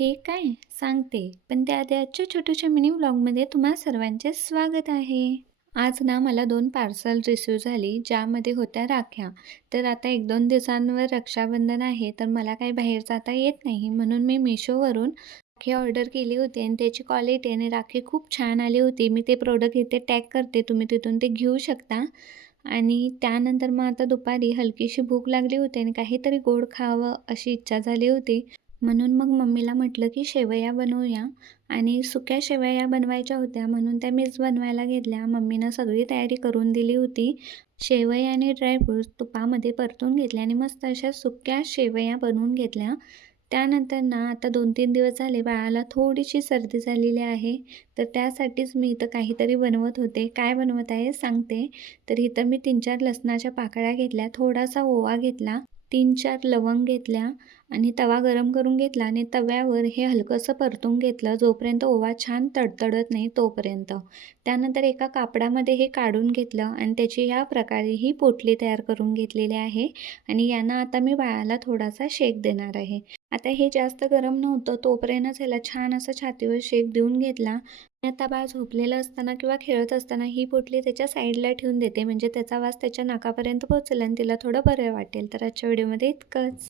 हे काय? सांगते. पण त्याआधी आजच्या छोट्याशा मिनी व्लॉगमध्ये तुम्हा सर्वांचे स्वागत आहे. आज ना मला 2 पार्सल रिसीव्ह झाली, ज्यामध्ये होत्या राख्या. तर आता 1-2 दिवसांवर रक्षाबंधन आहे, तर मला काही बाहेर जाता येत नाही. म्हणून मी Meeshoवरून राखी ऑर्डर केली होती आणि त्याची क्वालिटी आणि राखी खूप छान आली होती. मी ते प्रॉडक्ट इथे टॅग करते, तुम्ही तिथून ते घेऊ शकता. आणि त्यानंतर मग आता दुपारी हलकीशी भूक लागली होती आणि काहीतरी गोड खावं अशी इच्छा झाली होती. म्हणून मग मम्मीला म्हटलं की शेवया बनवूया आणि सुक्या शेवया बनवायच्या होत्या म्हणून त्या मीच बनवायला घेतल्या. मम्मीनं सगळी तयारी करून दिली होती. शेवया आणि ड्रायफ्रूट्स तुपामध्ये परतून घेतले आणि मस्त अशा सुक्या शेवया बनवून घेतल्या. त्यानंतर ना आता 2-3 दिवस झाले बाळाला थोडीशी सर्दी झालेली आहे. तर त्यासाठीच मी इथं काहीतरी बनवत होते. काय बनवत आहे सांगते. तर इथं मी 3-4 लसणाच्या पाकळ्या घेतल्या, थोडासा ओवा घेतला, 3-4 लवंग घेतल्या आणि तवा गरम करून घेतला आणि तव्यावर हे हलकंसं परतून घेतलं जोपर्यंत ओवा छान तडतडत नाही तोपर्यंत. त्यानंतर एका कापडामध्ये हे काढून घेतलं आणि त्याची या प्रकारे ही पोटली तयार करून घेतलेली आहे आणि यांना आता मी बाळाला थोडासा शेक देणार आहे. आता हे जास्त गरम नव्हतं तोपर्यंतच ह्याला छान असा छातीवर शेक देऊन घेतला. आता बाळ झोपलेलं असताना किंवा खेळत असताना ही पोटली त्याच्या साईडला ठेवून देते म्हणजे त्याचा वास त्याच्या नाकापर्यंत पोहोचेल आणि तिला थोडं बरं वाटेल. तर आजच्या व्हिडिओमध्ये इतकंच.